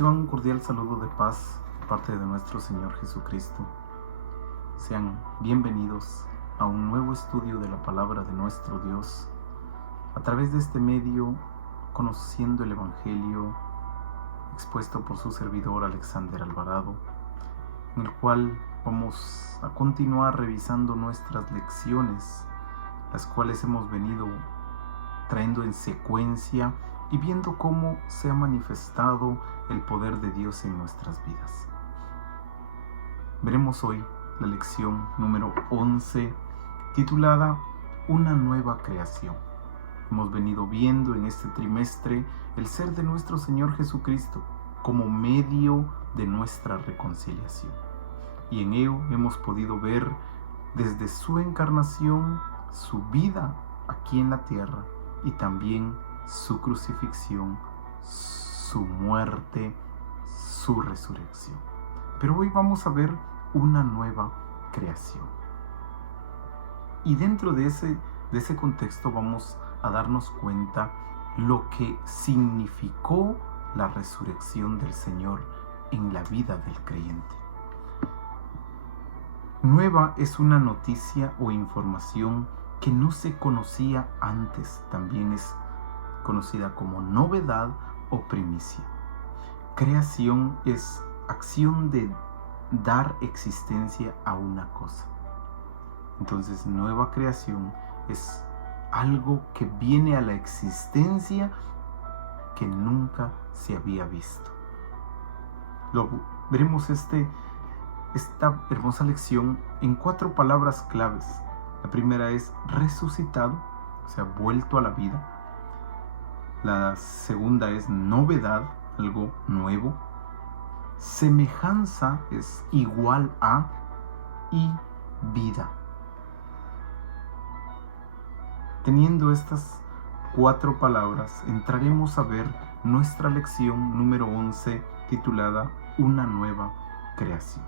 Reciban un cordial saludo de paz de parte de nuestro Señor Jesucristo. Sean bienvenidos a un nuevo estudio de la palabra de nuestro Dios. A través de este medio, conociendo el Evangelio expuesto por su servidor Alexander Alvarado, en el cual vamos a continuar revisando nuestras lecciones, las cuales hemos venido trayendo en secuencia y viendo cómo se ha manifestado el poder de Dios en nuestras vidas. Veremos hoy la lección número 11, titulada Una nueva creación. Hemos venido viendo en este trimestre el ser de nuestro Señor Jesucristo como medio de nuestra reconciliación. Y en ello hemos podido ver desde su encarnación, su vida aquí en la tierra y también su crucifixión, su muerte, su resurrección. Pero hoy vamos a ver una nueva creación. Y dentro de ese contexto vamos a darnos cuenta lo que significó la resurrección del Señor en la vida del creyente. Nueva es una noticia o información que no se conocía antes. También es conocida como novedad o primicia. Creación es acción de dar existencia a una cosa. Entonces, nueva creación es algo que viene a la existencia que nunca se había visto. Luego veremos esta hermosa lección en 4 palabras claves. La primera es resucitado, o sea, vuelto a la vida. La segunda es novedad, algo nuevo. Semejanza es igual a, y vida. Teniendo estas 4 palabras, entraremos a ver nuestra lección número 11, titulada Una nueva creación.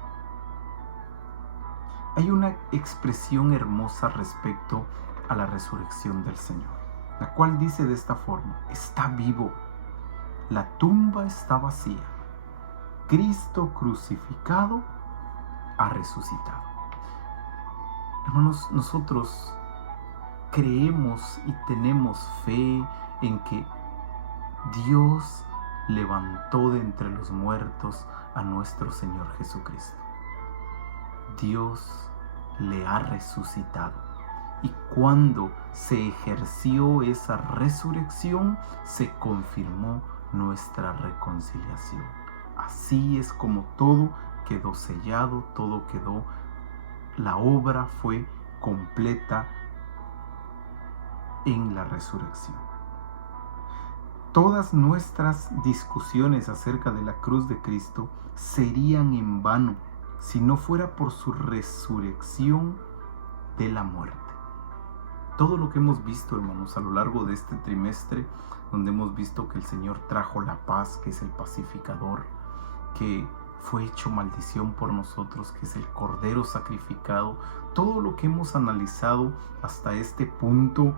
Hay una expresión hermosa respecto a la resurrección del Señor, la cual dice de esta forma: está vivo, la tumba está vacía, Cristo crucificado ha resucitado. Hermanos, nosotros creemos y tenemos fe en que Dios levantó de entre los muertos a nuestro Señor Jesucristo. Dios le ha resucitado. Y cuando se ejerció esa resurrección, se confirmó nuestra reconciliación. Así es como todo quedó sellado, todo quedó, la obra fue completa en la resurrección. Todas nuestras discusiones acerca de la cruz de Cristo serían en vano si no fuera por su resurrección de la muerte. Todo lo que hemos visto, hermanos, a lo largo de este trimestre, donde hemos visto que el Señor trajo la paz, que es el pacificador, que fue hecho maldición por nosotros, que es el Cordero sacrificado, todo lo que hemos analizado hasta este punto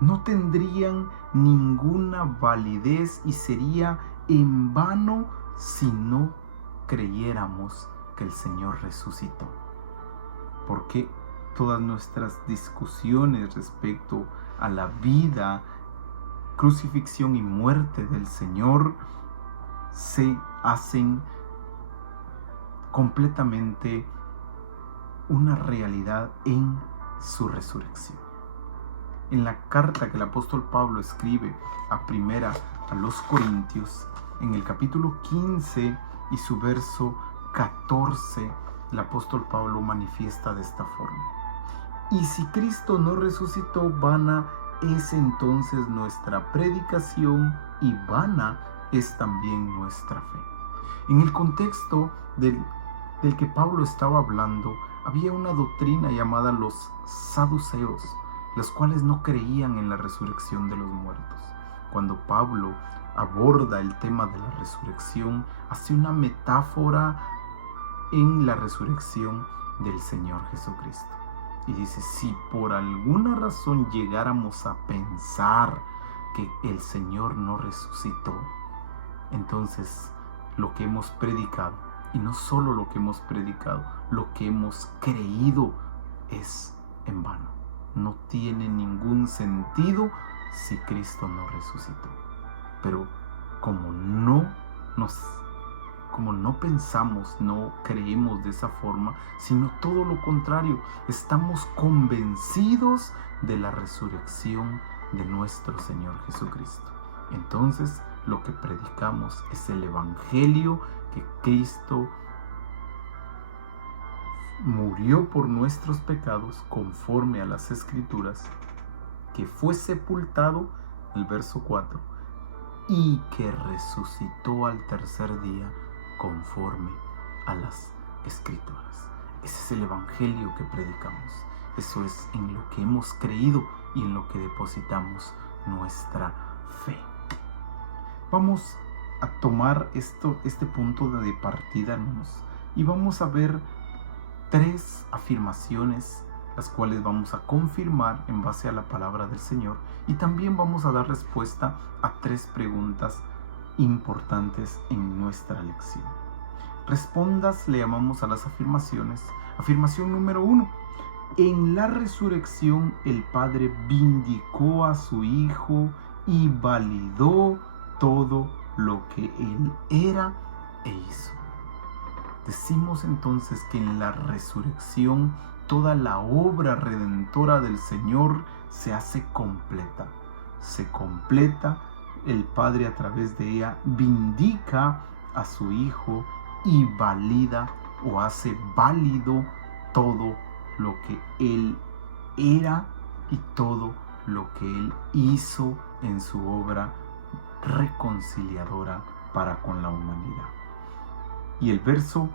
no tendrían ninguna validez y sería en vano si no creyéramos que el Señor resucitó. Porque todas nuestras discusiones respecto a la vida, crucifixión y muerte del Señor se hacen completamente una realidad en su resurrección. En la carta que el apóstol Pablo escribe a los Corintios, en el capítulo 15 y su verso 14, el apóstol Pablo manifiesta de esta forma: y si Cristo no resucitó, vana es entonces nuestra predicación y vana es también nuestra fe. En el contexto del que Pablo estaba hablando, había una doctrina llamada los saduceos, los cuales no creían en la resurrección de los muertos. Cuando Pablo aborda el tema de la resurrección, hace una metáfora en la resurrección del Señor Jesucristo. Y dice: si por alguna razón llegáramos a pensar que el Señor no resucitó, entonces lo que hemos predicado, y no solo lo que hemos predicado, lo que hemos creído es en vano. No tiene ningún sentido si Cristo no resucitó. Pero como no pensamos, no creemos de esa forma, sino todo lo contrario, estamos convencidos de la resurrección de nuestro Señor Jesucristo. Entonces, lo que predicamos es el Evangelio, que Cristo murió por nuestros pecados conforme a las Escrituras, que fue sepultado, el verso 4, y que resucitó al tercer día conforme a las Escrituras. Ese es el Evangelio que predicamos. Eso es en lo que hemos creído y en lo que depositamos nuestra fe. Vamos a tomar este punto de partida, hermanos, y vamos a ver 3 afirmaciones, las cuales vamos a confirmar en base a la palabra del Señor, y también vamos a dar respuesta a 3 preguntas importantes en nuestra lección. Respondas, le llamamos a las afirmaciones. Afirmación número 1. En la resurrección el Padre vindicó a su Hijo y validó todo lo que Él era e hizo. Decimos entonces que en la resurrección toda la obra redentora del Señor se hace completa. Se completa, el Padre a través de ella vindica a su Hijo y valida o hace válido todo lo que Él era y todo lo que Él hizo en su obra reconciliadora para con la humanidad. Y el verso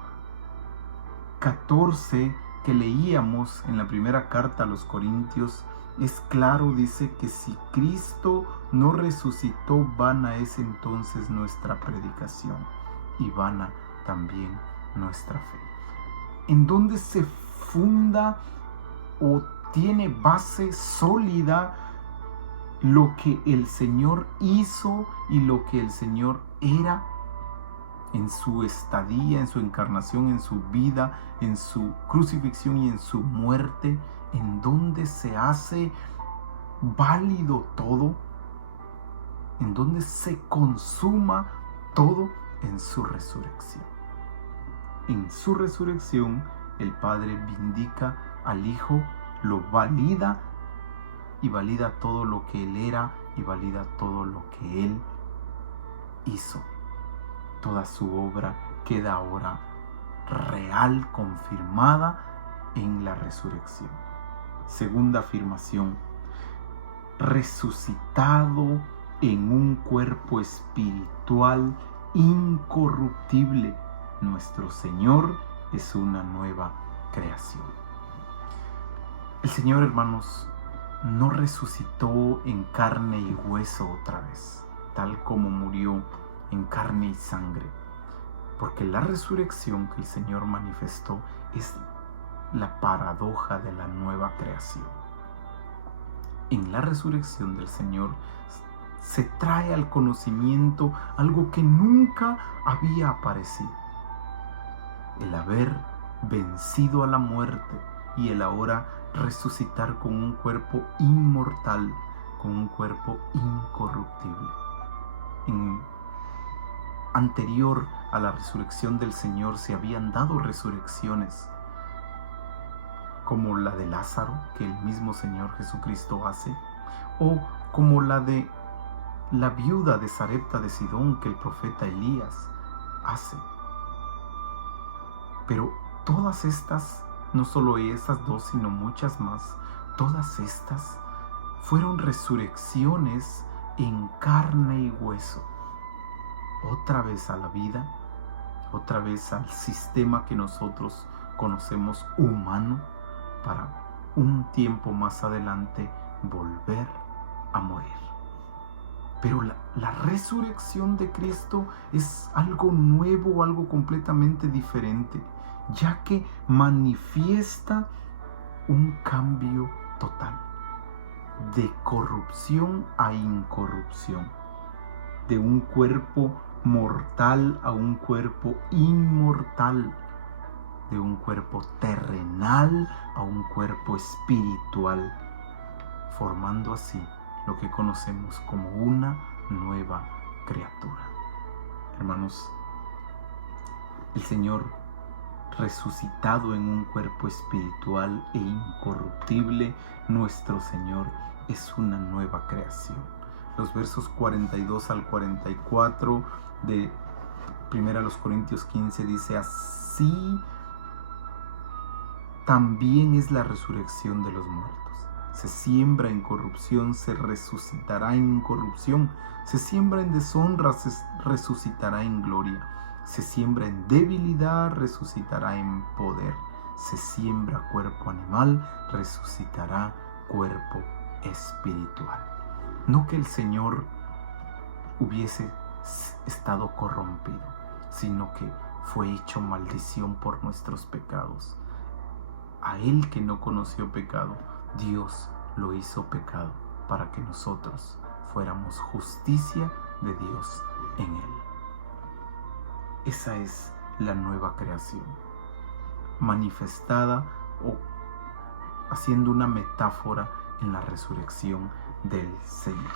14 que leíamos en la primera carta a los Corintios es claro, dice que si Cristo no resucitó, vana es entonces nuestra predicación y vana también nuestra fe. ¿En dónde se funda o tiene base sólida lo que el Señor hizo y lo que el Señor era en su estadía, en su encarnación, en su vida, en su crucifixión y en su muerte? ¿En dónde se hace válido todo? ¿En dónde se consuma todo? En su resurrección. En su resurrección, el Padre vindica al Hijo, lo valida y valida todo lo que Él era y valida todo lo que Él hizo. Toda su obra queda ahora real, confirmada en la resurrección. Segunda afirmación: resucitado en un cuerpo espiritual incorruptible, nuestro Señor es una nueva creación. El Señor, hermanos, no resucitó en carne y hueso otra vez, tal como murió en carne y sangre, porque la resurrección que el Señor manifestó es la paradoja de la nueva creación. En la resurrección del Señor se trae al conocimiento algo que nunca había aparecido: el haber vencido a la muerte y el ahora resucitar con un cuerpo inmortal, con un cuerpo incorruptible. Anterior a la resurrección del Señor se habían dado resurrecciones, como la de Lázaro, que el mismo Señor Jesucristo hace, o como la de la viuda de Sarepta de Sidón, que el profeta Elías hace. Pero todas estas, no solo esas dos, sino muchas más, todas estas fueron resurrecciones en carne y hueso, otra vez a la vida, otra vez al sistema que nosotros conocemos humano, para un tiempo más adelante volver a morir. Pero la resurrección de Cristo es algo nuevo, algo completamente diferente, ya que manifiesta un cambio total, de corrupción a incorrupción, de un cuerpo mortal a un cuerpo inmortal, de un cuerpo terrenal a un cuerpo espiritual, formando así lo que conocemos como una nueva criatura. Hermanos, el Señor resucitado en un cuerpo espiritual e incorruptible, nuestro Señor es una nueva creación. Los versos 42 al 44 de 1 Corintios 15 dice: así también es la resurrección de los muertos. Se siembra en corrupción, se resucitará en incorrupción. Se siembra en deshonra, se resucitará en gloria. Se siembra en debilidad, resucitará en poder. Se siembra cuerpo animal, resucitará cuerpo espiritual. No que el Señor hubiese estado corrompido, sino que fue hecho maldición por nuestros pecados. A Él que no conoció pecado, Dios lo hizo pecado para que nosotros fuéramos justicia de Dios en Él. Esa es la nueva creación, manifestada o haciendo una metáfora en la resurrección del Señor.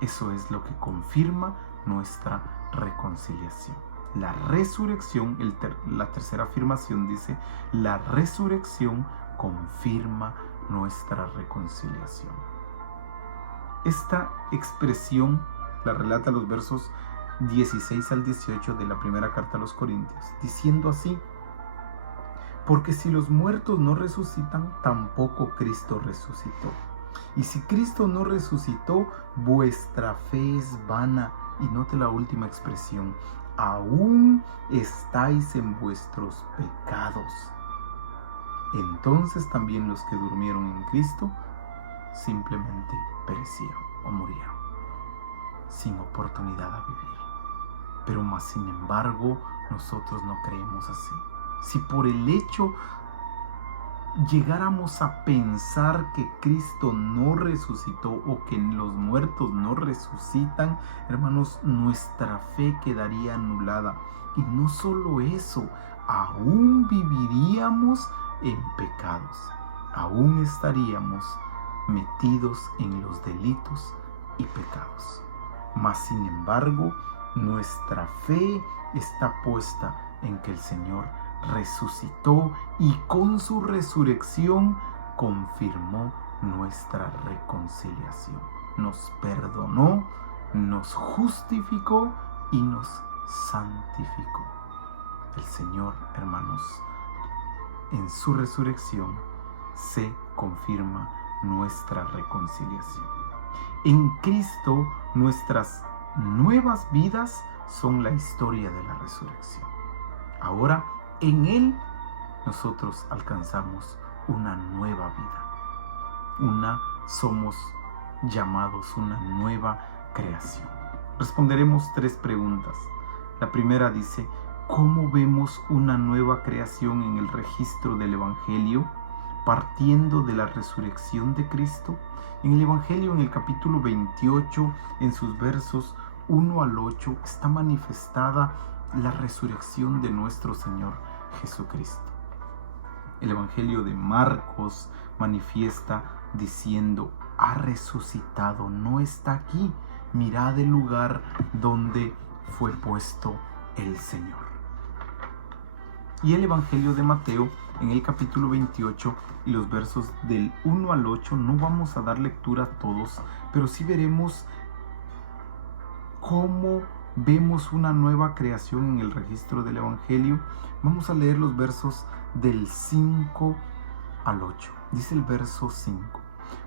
Eso es lo que confirma nuestra reconciliación. La resurrección, la tercera afirmación dice: la resurrección confirma nuestra reconciliación. Esta expresión la relata los versos 16 al 18 de la primera carta a los Corintios, diciendo así: porque si los muertos no resucitan, tampoco Cristo resucitó. Y si Cristo no resucitó, vuestra fe es vana. Y note la última expresión: aún estáis en vuestros pecados. Entonces también los que durmieron en Cristo simplemente perecieron o murieron, sin oportunidad a vivir. Pero más sin embargo, nosotros no creemos así. Si por el hecho llegáramos a pensar que Cristo no resucitó o que los muertos no resucitan, hermanos, nuestra fe quedaría anulada. Y no solo eso, aún viviríamos en pecados, aún estaríamos metidos en los delitos y pecados. Mas sin embargo, nuestra fe está puesta en que el Señor resucitó y con su resurrección confirmó nuestra reconciliación. Nos perdonó, nos justificó y nos santificó. El Señor, hermanos, en su resurrección se confirma nuestra reconciliación. En Cristo nuestras nuevas vidas son la historia de la resurrección. Ahora en Él nosotros alcanzamos una nueva vida. Somos llamados una nueva creación. Responderemos 3 preguntas. La primera dice: ¿cómo vemos una nueva creación en el registro del Evangelio, partiendo de la resurrección de Cristo? En el Evangelio, en el capítulo 28, en sus versos 1 al 8, está manifestada la resurrección de nuestro Señor Jesucristo. El Evangelio de Marcos manifiesta diciendo: ha resucitado, no está aquí, mirad el lugar donde fue puesto el Señor. Y el Evangelio de Mateo, en el capítulo 28 y los versos del 1 al 8, no vamos a dar lectura a todos, pero sí veremos cómo vemos una nueva creación en el registro del Evangelio. Vamos a leer los versos del 5 al 8. Dice el verso 5: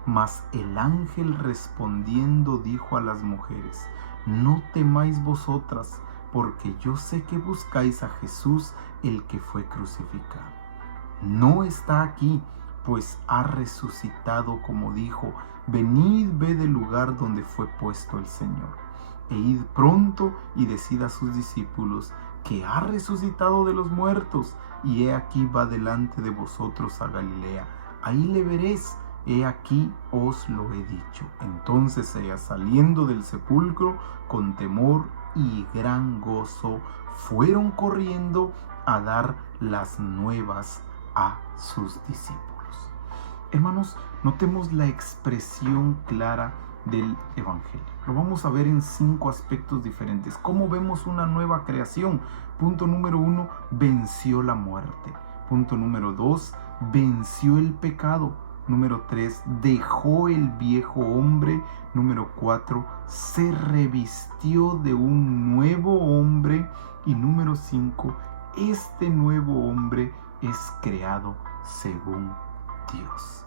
mas el ángel respondiendo dijo a las mujeres: no temáis vosotras, porque yo sé que buscáis a Jesús, el que fue crucificado. No está aquí, pues ha resucitado como dijo. Venid, ved el lugar donde fue puesto el Señor. E id pronto y decid a sus discípulos que ha resucitado de los muertos, y he aquí va delante de vosotros a Galilea. Ahí le veréis, he aquí os lo he dicho. Entonces ella, saliendo del sepulcro con temor, y gran gozo fueron corriendo a dar las nuevas a sus discípulos. Hermanos, notemos la expresión clara del Evangelio. Lo vamos a ver en 5 aspectos diferentes. ¿Cómo vemos una nueva creación? Punto número 1, venció la muerte. Punto número 2, venció el pecado. Número 3, dejó el viejo hombre. Número 4, se revistió de un nuevo hombre. Y número 5, este nuevo hombre es creado según Dios.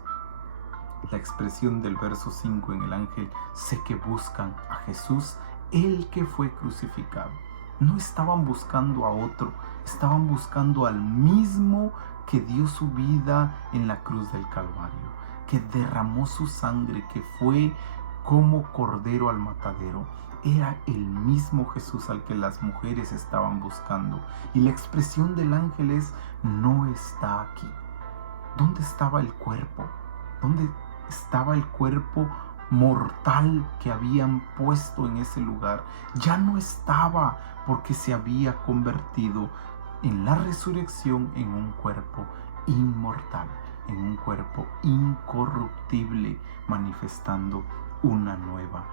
La expresión del verso 5 en el ángel: sé que buscan a Jesús, el que fue crucificado. No estaban buscando a otro, estaban buscando al mismo que dio su vida en la cruz del Calvario, que derramó su sangre, que fue como cordero al matadero. Era el mismo Jesús al que las mujeres estaban buscando. Y la expresión del ángel es: no está aquí. ¿Dónde estaba el cuerpo? ¿Dónde estaba el cuerpo mortal que habían puesto en ese lugar? Ya no estaba, porque se había convertido en la resurrección en un cuerpo inmortal, en un cuerpo incorruptible, manifestando una nueva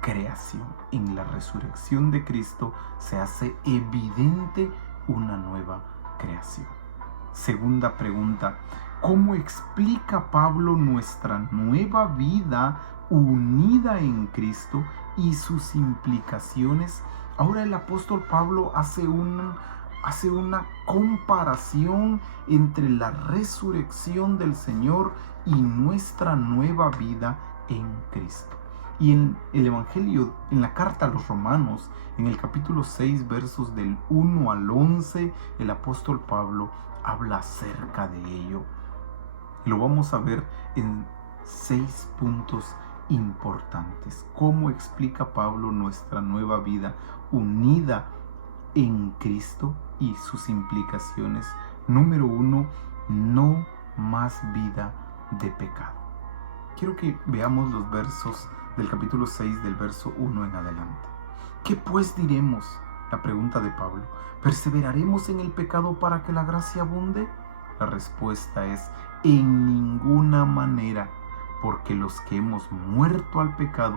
creación. En la resurrección de Cristo se hace evidente una nueva creación. Segunda pregunta: ¿cómo explica Pablo nuestra nueva vida unida en Cristo y sus implicaciones? Ahora el apóstol Pablo hace una comparación entre la resurrección del Señor y nuestra nueva vida en Cristo. Y en el Evangelio, en la carta a los Romanos, en el capítulo 6, versos del 1 al 11, el apóstol Pablo habla acerca de ello. Lo vamos a ver en 6 puntos importantes. ¿Cómo explica Pablo nuestra nueva vida unida en Cristo y sus implicaciones? Número 1, no más vida de pecado. Quiero que veamos los versos del capítulo 6, del verso 1 en adelante. ¿Qué pues diremos? La pregunta de Pablo. ¿Perseveraremos en el pecado para que la gracia abunde? La respuesta es: en ninguna manera, porque los que hemos muerto al pecado,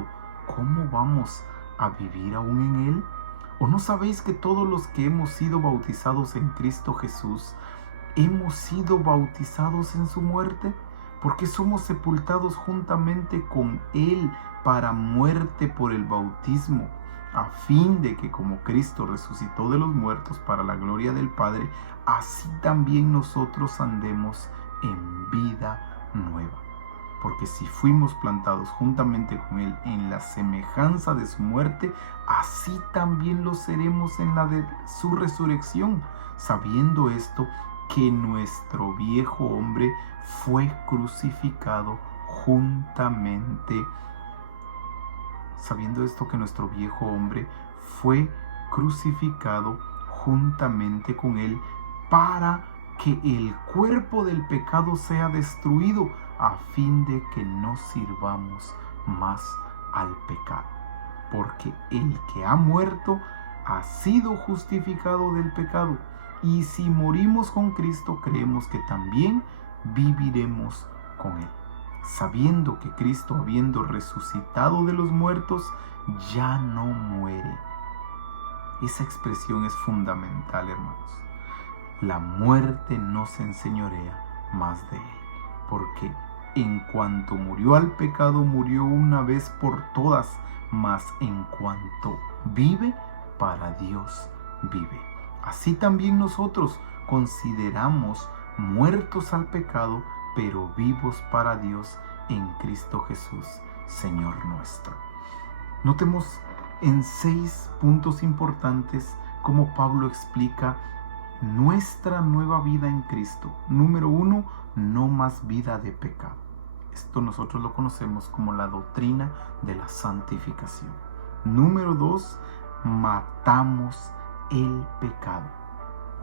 ¿cómo vamos a vivir aún en él? ¿O no sabéis que todos los que hemos sido bautizados en Cristo Jesús, hemos sido bautizados en su muerte? Porque somos sepultados juntamente con él para muerte por el bautismo, a fin de que como Cristo resucitó de los muertos para la gloria del Padre, así también nosotros andemos en vida nueva. Porque si fuimos plantados juntamente con él en la semejanza de su muerte, así también lo seremos en la de su resurrección, sabiendo esto, que nuestro viejo hombre fue crucificado juntamente. Sabiendo esto, que nuestro viejo hombre fue crucificado juntamente con él, para que el cuerpo del pecado sea destruido, a fin de que no sirvamos más al pecado. Porque el que ha muerto ha sido justificado del pecado. Y si morimos con Cristo, creemos que también viviremos con él, sabiendo que Cristo, habiendo resucitado de los muertos, ya no muere. Esa expresión es fundamental, hermanos. La muerte no se enseñorea más de él, porque en cuanto murió al pecado, murió una vez por todas, mas en cuanto vive, para Dios vive. Así también nosotros consideramos muertos al pecado, pero vivos para Dios en Cristo Jesús, Señor nuestro. Notemos en 6 puntos importantes cómo Pablo explica nuestra nueva vida en Cristo. Número 1, no más vida de pecado. Esto nosotros lo conocemos como la doctrina de la santificación. Número 2, matamos el pecado.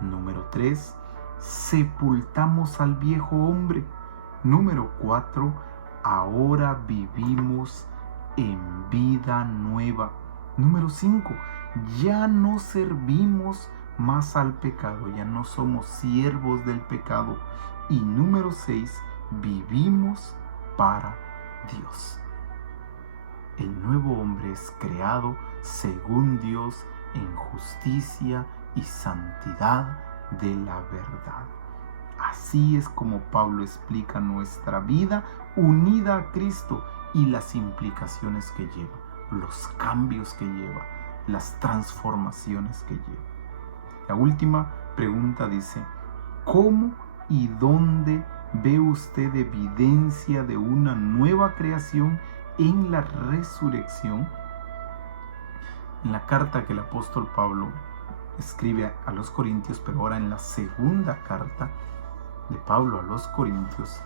Número 3, sepultamos al viejo hombre. Número 4, ahora vivimos en vida nueva. Número 5, ya no servimos más al pecado, ya no somos siervos del pecado. Y número 6, vivimos para Dios. El nuevo hombre es creado según Dios en justicia y santidad de la verdad. Así es como Pablo explica nuestra vida unida a Cristo y las implicaciones que lleva, los cambios que lleva, las transformaciones que lleva. La última pregunta dice: ¿cómo y dónde ve usted evidencia de una nueva creación en la resurrección? En la carta que el apóstol Pablo escribe a los Corintios, pero ahora en la segunda carta de Pablo a los Corintios,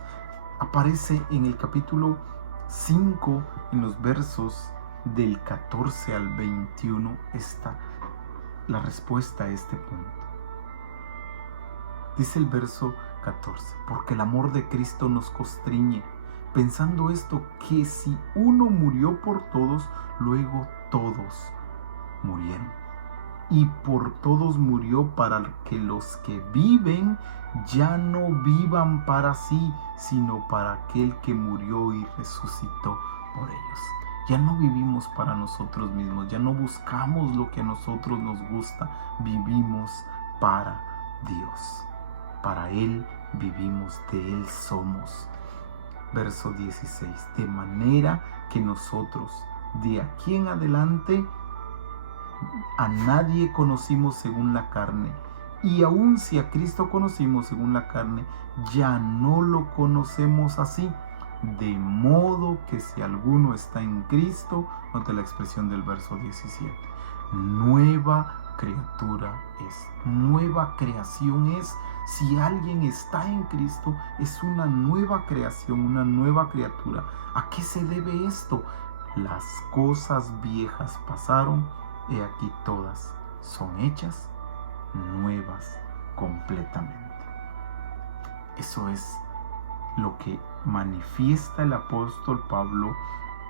aparece en el capítulo 5, en los versos del 14 al 21, la respuesta a este punto. Dice el verso 14: porque el amor de Cristo nos constriñe, pensando esto, que si uno murió por todos, luego todos murieron. Y por todos murió, para que los que viven ya no vivan para sí, sino para aquel que murió y resucitó por ellos. Ya no vivimos para nosotros mismos, ya no buscamos lo que a nosotros nos gusta, vivimos para Dios. Para Él vivimos, de Él somos. Verso 16: de manera que nosotros de aquí en adelante a nadie conocimos según la carne, y aun si a Cristo conocimos según la carne, ya no lo conocemos así. De modo que si alguno está en Cristo, note la expresión del verso 17, nueva criatura es, nueva creación es. Si alguien está en Cristo, es una nueva creación, una nueva criatura. ¿A qué se debe esto? Las cosas viejas pasaron, he aquí todas son hechas nuevas completamente. Eso es lo que manifiesta el apóstol Pablo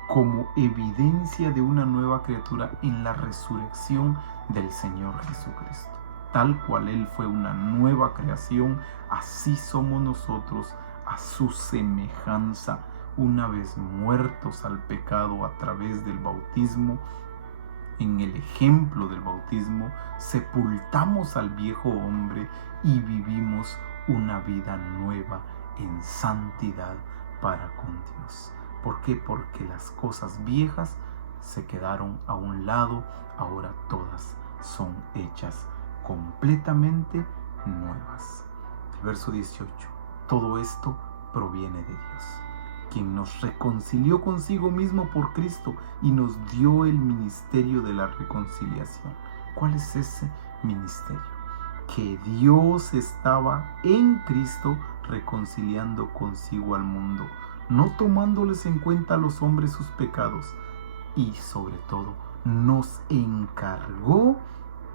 como evidencia de una nueva criatura en la resurrección del Señor Jesucristo. Tal cual Él fue una nueva creación, así somos nosotros a su semejanza, una vez muertos al pecado a través del bautismo. En el ejemplo del bautismo, sepultamos al viejo hombre y vivimos una vida nueva en santidad para con Dios. ¿Por qué? Porque las cosas viejas se quedaron a un lado, ahora todas son hechas completamente nuevas. El verso 18: todo esto proviene de Dios, quien nos reconcilió consigo mismo por Cristo y nos dio el ministerio de la reconciliación. ¿Cuál es ese ministerio? Que Dios estaba en Cristo reconciliando consigo al mundo, no tomándoles en cuenta a los hombres sus pecados, y sobre todo nos encargó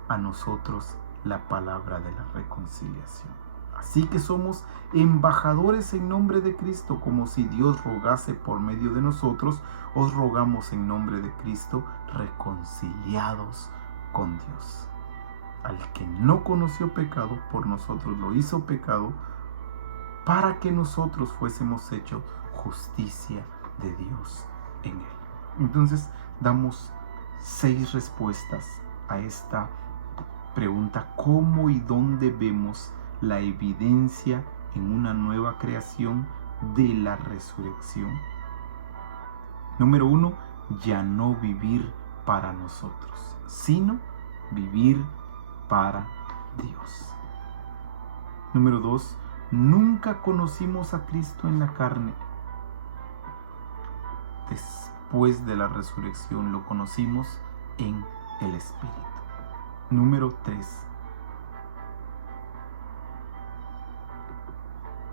a nosotros la palabra de la reconciliación. Así que somos embajadores en nombre de Cristo, como si Dios rogase por medio de nosotros. Os rogamos en nombre de Cristo, reconciliados con Dios. Al que no conoció pecado, por nosotros lo hizo pecado, para que nosotros fuésemos hechos justicia de Dios en él. Entonces damos 6 respuestas a esta pregunta: ¿cómo y dónde vemos la evidencia en una nueva creación de la resurrección? Número 1, ya no vivir para nosotros, sino vivir para Dios. Número 2, nunca conocimos a Cristo en la carne. Después de la resurrección lo conocimos en el Espíritu. Número 3,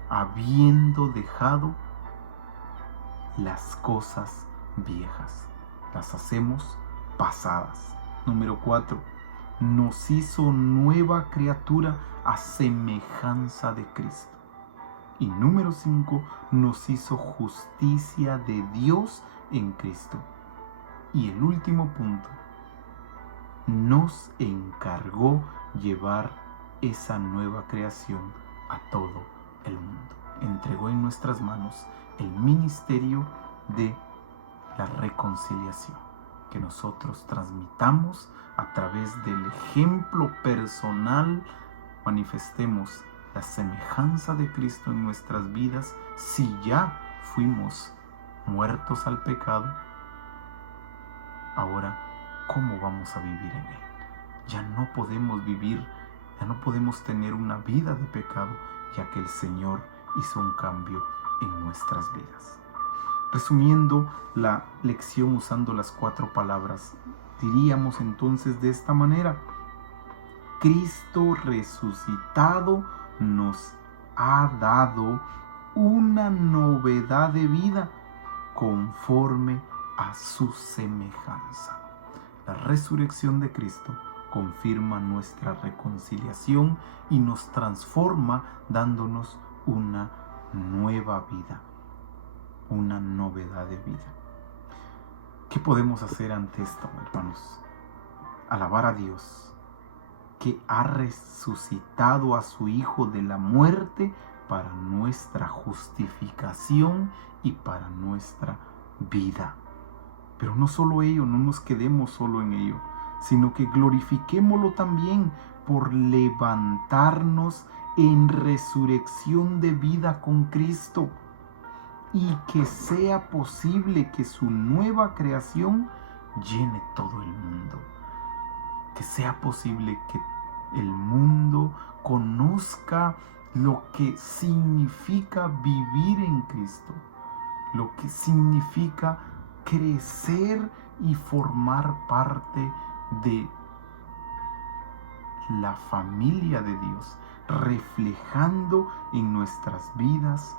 habiendo dejado las cosas viejas, las hacemos pasadas. Número 4, nos hizo nueva criatura a semejanza de Cristo. Y número 5, nos hizo justicia de Dios en Cristo. Y el último punto, nos encargó llevar esa nueva creación a todo el mundo. Entregó en nuestras manos el ministerio de la reconciliación, que nosotros transmitamos a través del ejemplo personal, manifestemos la semejanza de Cristo en nuestras vidas. Si ya fuimos muertos al pecado, ahora, ¿cómo vamos a vivir en él? Ya no podemos vivir, ya no podemos tener una vida de pecado, ya que el Señor hizo un cambio en nuestras vidas. Resumiendo la lección usando las 4 palabras, diríamos entonces de esta manera: Cristo resucitado nos ha dado una novedad de vida conforme a su semejanza. La resurrección de Cristo confirma nuestra reconciliación y nos transforma, dándonos una nueva vida, una novedad de vida. ¿Qué podemos hacer ante esto, hermanos? Alabar a Dios, que ha resucitado a su Hijo de la muerte para nuestra justificación y para nuestra vida. Pero no solo ello, no nos quedemos solo en ello, sino que glorifiquémoslo también por levantarnos en resurrección de vida con Cristo, y que sea posible que su nueva creación llene todo el mundo. Que sea posible que el mundo conozca lo que significa vivir en Cristo, lo que significa crecer y formar parte de la familia de Dios, reflejando en nuestras vidas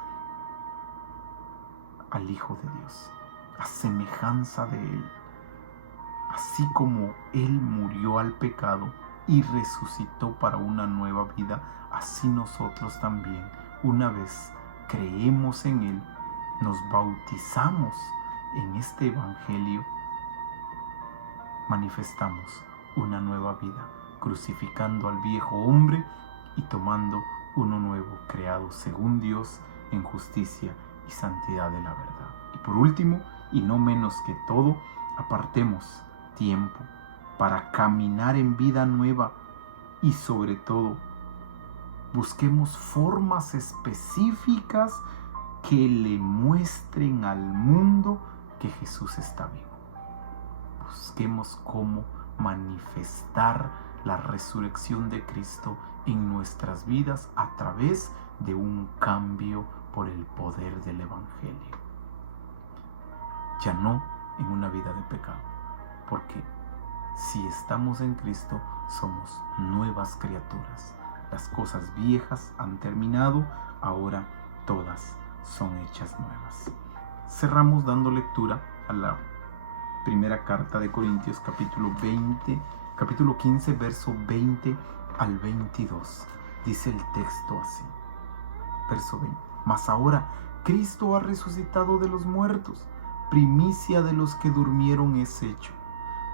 al Hijo de Dios, a semejanza de Él. Así como Él murió al pecado y resucitó para una nueva vida, así nosotros también, una vez creemos en Él, nos bautizamos en este Evangelio, manifestamos una nueva vida, crucificando al viejo hombre y tomando uno nuevo, creado según Dios en justicia y santidad de la verdad. Y por último, y no menos que todo, apartemos tiempo para caminar en vida nueva y sobre todo busquemos formas específicas que le muestren al mundo que Jesús está vivo. Busquemos cómo manifestar la resurrección de Cristo en nuestras vidas a través de un cambio por el poder del Evangelio. Ya no en una vida de pecado, porque si estamos en Cristo somos nuevas criaturas. Las cosas viejas han terminado, ahora todas son hechas nuevas. Cerramos dando lectura a la primera carta de Corintios, capítulo 15, verso 20 al 22. Dice el texto así, verso 20: Mas ahora Cristo ha resucitado de los muertos, primicia de los que durmieron es hecho,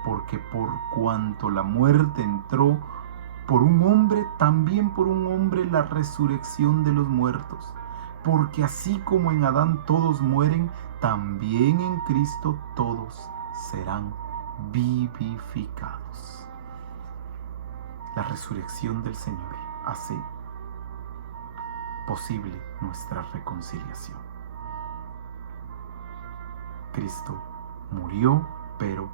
porque por cuanto la muerte entró por un hombre, también por un hombre la resurrección de los muertos. Porque así como en Adán todos mueren, también en Cristo todos serán vivificados. La resurrección del Señor hace posible nuestra reconciliación. Cristo murió, pero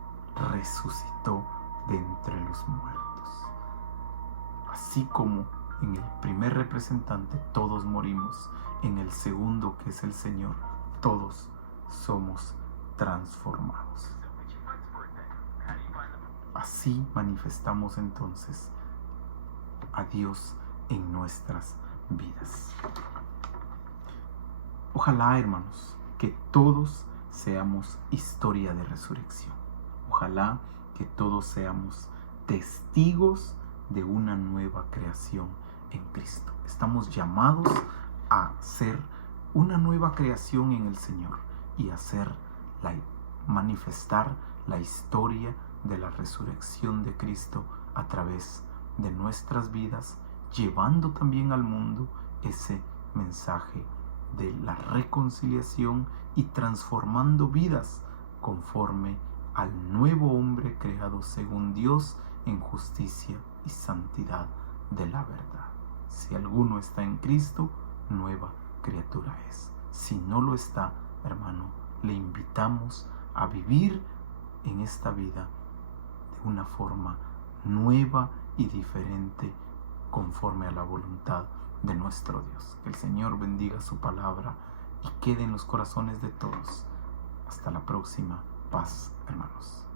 resucitó de entre los muertos. Así como en el primer representante todos morimos, en el segundo, que es el Señor, todos somos transformados. Así manifestamos entonces a Dios en nuestras vidas. Ojalá, hermanos, que todos seamos historia de resurrección. Ojalá que todos seamos testigos de una nueva creación en Cristo. Estamos llamados a ser una nueva creación en el Señor y a manifestar la historia de la resurrección de Cristo a través de nuestras vidas, llevando también al mundo ese mensaje de la reconciliación y transformando vidas conforme al nuevo hombre creado según Dios en justicia y santidad de la verdad. Si alguno está en Cristo, nueva criatura es. Si no lo está, hermano, le invitamos a vivir en esta vida de una forma nueva y diferente conforme a la voluntad de nuestro Dios. Que el Señor bendiga su palabra y quede en los corazones de todos. Hasta la próxima. Paz, hermanos.